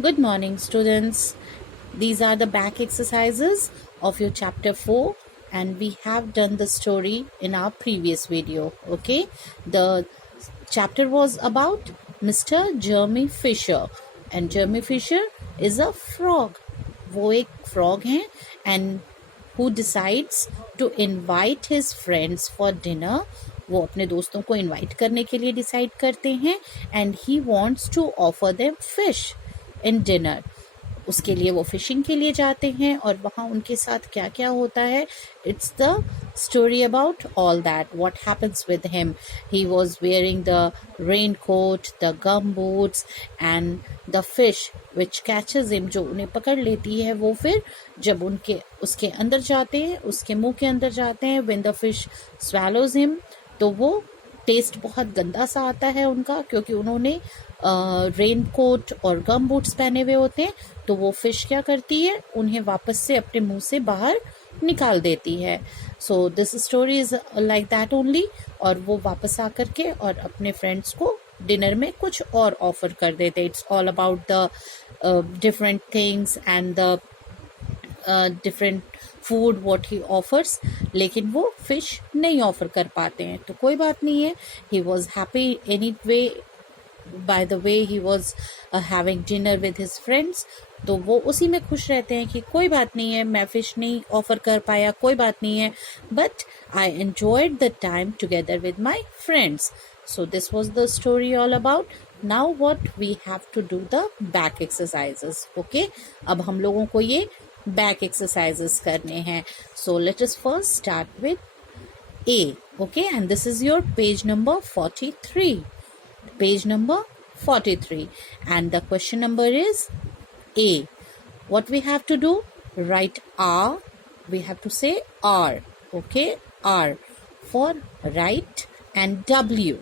Good morning, students. These are the back exercises of your chapter 4, and we have done the story in our previous video. Okay, the chapter was about Mr. Jeremy Fisher, and Jeremy Fisher is a frog. वो एक frog है and who decides to invite his friends for dinner. वो अपने दोस्तों को invite करने के लिए डिसाइड करते हैं and he wants to offer them fish in dinner. उसके लिए वो फिशिंग के लिए जाते हैं और वहाँ उनके साथ क्या क्या होता है. It's the story about all that what happens with him. He was wearing the rain coat, the gum boots and the fish which catches him, जो उन्हें पकड़ लेती है. वो फिर जब उसके अंदर जाते हैं, उसके मुंह के अंदर जाते हैं, when the fish swallows him, तो वो टेस्ट बहुत गंदा सा आता है उनका, क्योंकि उन्होंने रेन कोट और गम बूट्स पहने हुए होते हैं. तो वो फिश क्या करती है, उन्हें वापस से अपने मुंह से बाहर निकाल देती है. So this story is like that only. और वो वापस आकर के और अपने फ्रेंड्स को डिनर में कुछ और ऑफर कर देते. It's all about the different things and the different food what he offers, लेकिन वो फिश नहीं ऑफर कर पाते हैं. तो कोई बात नहीं है. He was happy any way by the way he was having dinner with his friends. तो वो उसी में खुश रहते हैं कि कोई बात नहीं है, मैं फिश नहीं ऑफर कर पाया, कोई बात नहीं है, but I enjoyed the time together with my friends. So this was the story all about. Now what we have to do the back exercises. Okay, अब हम लोगों को ये बैक एक्सरसाइजेस करने हैं. So let us first start with A. Okay, and this is your page number 43. Page number 43, and the question number is A. What we have to do? Write R. We have to say R. Okay, R for right, and W.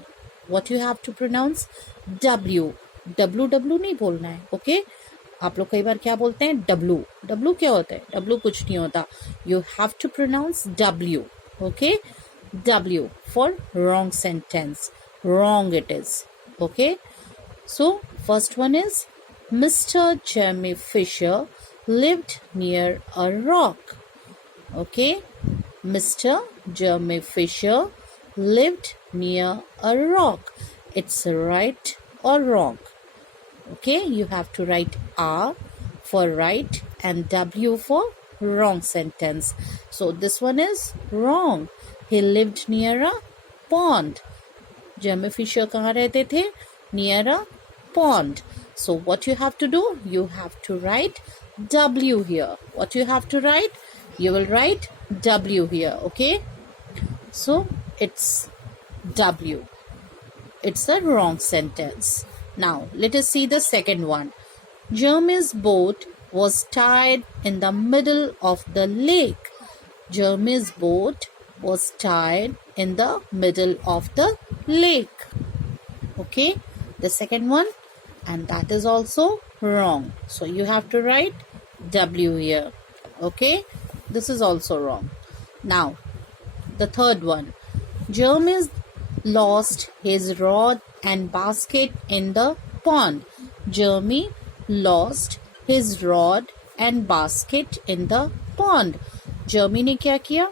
What you have to pronounce? W. W नहीं बोलना है. Okay, आप लोग कई बार क्या बोलते हैं? W क्या होता है? W कुछ नहीं होता. You have to pronounce W. Okay, W for wrong sentence. Wrong it is. Okay, so first one is Mr. Jeremy Fisher lived near a rock. Okay, Mr. Jeremy Fisher lived near a rock. It's right or wrong. Okay, you have to write R for right and W for wrong sentence. So this one is wrong. He lived near a pond. Jeremy Fisher कहाँ रहते थे? Near a pond. So what you have to do? You have to write W here. What you have to write? You will write W here. Okay? So it's W. It's a wrong sentence. Now let us see the second one. Jeremy's boat was tied in the middle of the lake. Jeremy's boat was tied in the middle of the lake. Okay, the second one, and that is also wrong. So you have to write W here. Okay, this is also wrong. Now the third one. Jeremy lost his rod and basket in the pond. Jeremy lost his rod and basket in the pond. Jeremy ने क्या किया?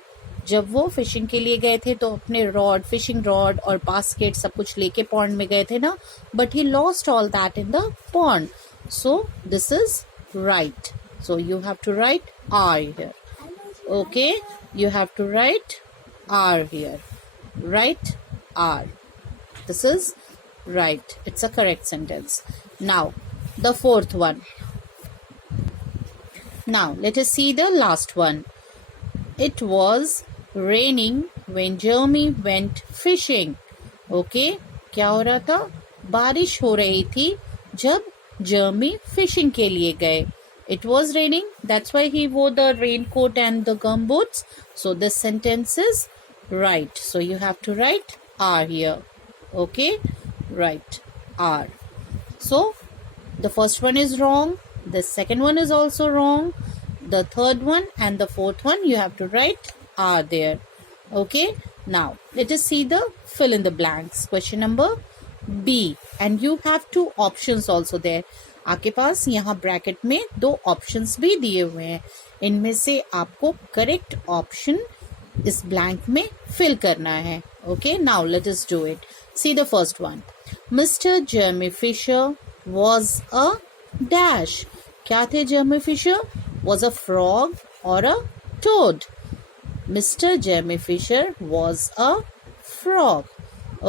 जब वो fishing के लिए गए थे तो अपने रॉड, फिशिंग रॉड और बास्केट सब कुछ लेके पॉन्ड में गए थे ना, but he lost all that in the pond. So this is right. So you have to write are here. Okay, you have to write are here. Write are. This is right. It's a correct sentence. Now the fourth one. Now let us see the last one. It was raining when Jeremy went fishing. Okay, क्या हो रहा था? बारिश हो रही थी जब Jeremy fishing के लिए गए. It was raining, that's why he wore the raincoat and the gum boots. So this sentence is right. So you have to write R here. Okay, write R. So the first one is wrong. The second one is also wrong. The third one and the fourth one you have to write R there. Okay, now let us see the fill in the blanks. Question number B, and you have two options also there. आपके पास यहाँ bracket में 2 options भी दिए हुए हैं, इनमें से आपको करेक्ट ऑप्शन इस ब्लैंक में फिल करना है. Okay, now let us do it. See the first one. Mr Jemmy Fisher was a dash. क्या थे Jemmy Fisher? Was a frog और a toad. Mr. Jemmy Fisher was a frog.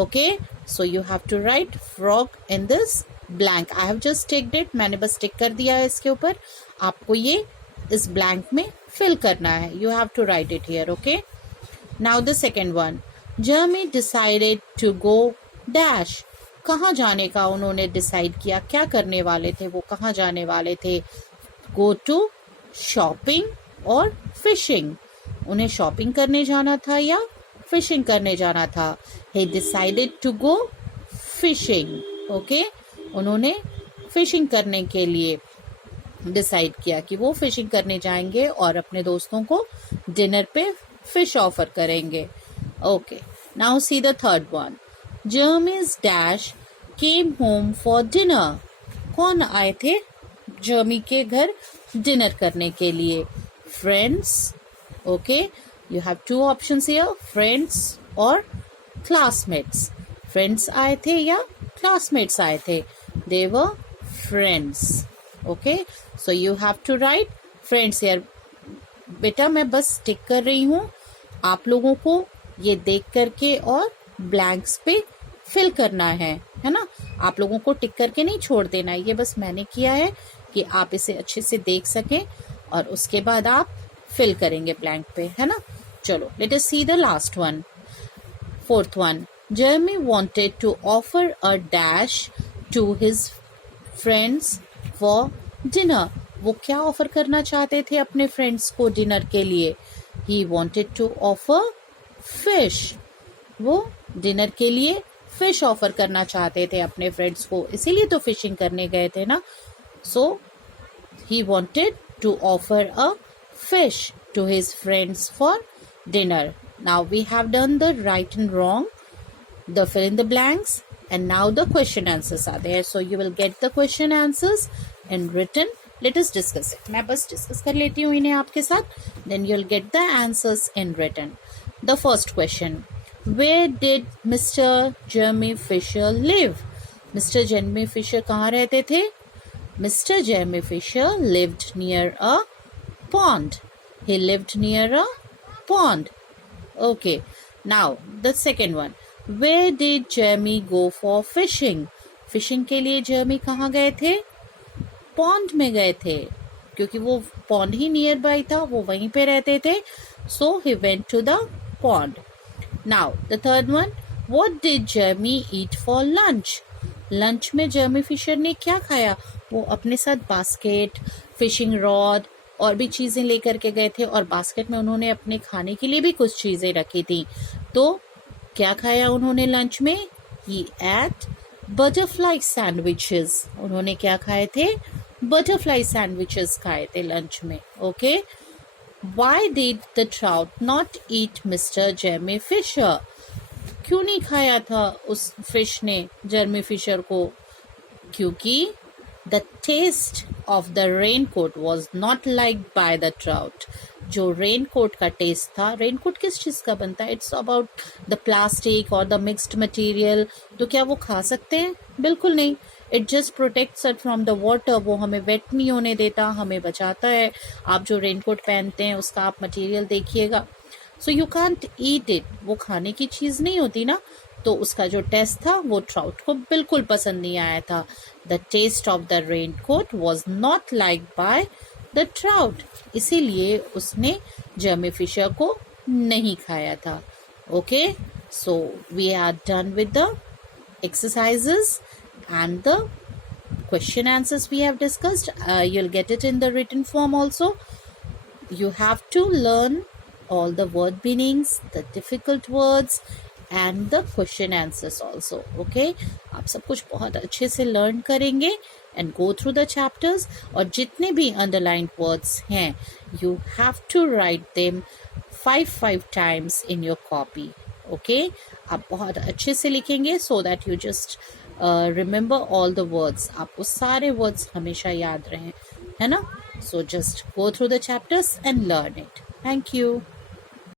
Okay, so you have to write frog in this blank. I have just ticked it. मैंने बस टिक कर दिया है इसके ऊपर. आपको ये इस blank में fill करना है. You have to write it here. Okay. Now the second one. Jemmy decided to go dash. कहाँ जाने का उन्होंने डिसाइड किया? क्या करने वाले थे वो? कहाँ जाने वाले थे? Go to shopping और fishing. उन्हें शॉपिंग करने जाना था या फिशिंग करने जाना था? He decided to go fishing. Okay, उन्होंने फिशिंग करने के लिए डिसाइड किया कि वो फिशिंग करने जाएंगे और अपने दोस्तों को डिनर पे फिश ऑफर करेंगे. Okay, now see the third one. Jeremy's dash came home for dinner. कौन आए थे जर्मी के घर डिनर करने के लिए? Friends. Okay, you have 2 options here, friends or classmates. Friends आए थे या classmates आए थे? They were friends. Okay, so you have to write friends here. बेटा मैं बस टिक कर रही हूँ, आप लोगों को ये देख करके और ब्लैंक्स पे फिल करना है ना. आप लोगों को टिक करके नहीं छोड़ देना है. ये बस मैंने किया है कि आप इसे अच्छे से देख सकें और उसके बाद आप फिल करेंगे ब्लैंक पे, है ना. चलो, let us see the last one. Fourth one. Jemmy wanted to offer a dash to his friends for dinner. वो क्या ऑफर करना चाहते थे अपने फ्रेंड्स को डिनर के लिए? He wanted to offer fish. वो डिनर के लिए फिश ऑफर करना चाहते थे अपने फ्रेंड्स को, इसीलिए तो फिशिंग करने गए थे ना. So he wanted to offer a fish to his friends for dinner. Now we have done the right and wrong, the fill in the blanks, and now the question answers are there. So you will get the question answers in written. Let us discuss it. मैं बस discuss कर लेती हूँ इन्हें आपके साथ. Then you'll get the answers in written. The first question. Where did Mr. Jeremy Fisher live? Mr. Jeremy Fisher कहाँ रहते थे? Mr. Jeremy Fisher lived near a pond. He lived near a pond. Okay. Now the second one. Where did Jeremy go for fishing? Fishing के लिए Jeremy कहाँ गए थे? Pond में गए थे, क्योंकि वो pond ही near by था, वो वहीं पे रहते थे. So he went to the pond. Now the third one. What did Jeremy eat for lunch? Lunch में Jeremy Fisher ने क्या खाया? वो अपने साथ बास्केट, फिशिंग रॉड और भी चीज़ें लेकर के गए थे और बास्केट में उन्होंने अपने खाने के लिए भी कुछ चीज़ें रखी थी. तो क्या खाया उन्होंने लंच में? He ate butterfly sandwiches. उन्होंने क्या खाए थे? बटरफ्लाई सैंडविचेस खाए थे लंच में. Okay. Why did the trout not eat Mr. Jeremy Fisher? क्यों नहीं खाया था उस फिश ने जर्मी फिशर को? क्योंकि The taste of the raincoat was not liked by the trout. जो रेनकोट का टेस्ट था, रेनकोट किस चीज़ का बनता है? इट्स अबाउट द प्लास्टिक और द मिक्स्ड मटेरियल. तो क्या वो खा सकते हैं? बिल्कुल नहीं. It just protects us from the water. वो हमें वेट नहीं होने देता, हमें बचाता है. आप जो रेनकोट पहनते हैं उसका आप मटेरियल देखिएगा. So you can't eat it. वो खाने की चीज़ नहीं होती ना. तो उसका जो टेस्ट था वो ट्राउट को बिल्कुल पसंद नहीं आया था. The taste of the raincoat was not like by the trout. इसीलिए उसने जर्मी फिशर को नहीं खाया था. Okay. So we are done with the exercises and the question answers we have discussed. You'll get it in the written form also. You have to learn all the word meanings, the difficult words and the question answers also. Okay, आप सब कुछ बहुत अच्छे से learn करेंगे and go through the chapters. और जितने भी underlined words हैं, you have to write them 5 times in your copy. Okay, आप बहुत अच्छे से लिखेंगे so that you just remember all the words, आपको सारे वर्ड्स हमेशा याद रहें, है ना. So just go through the chapters and learn it. Thank you.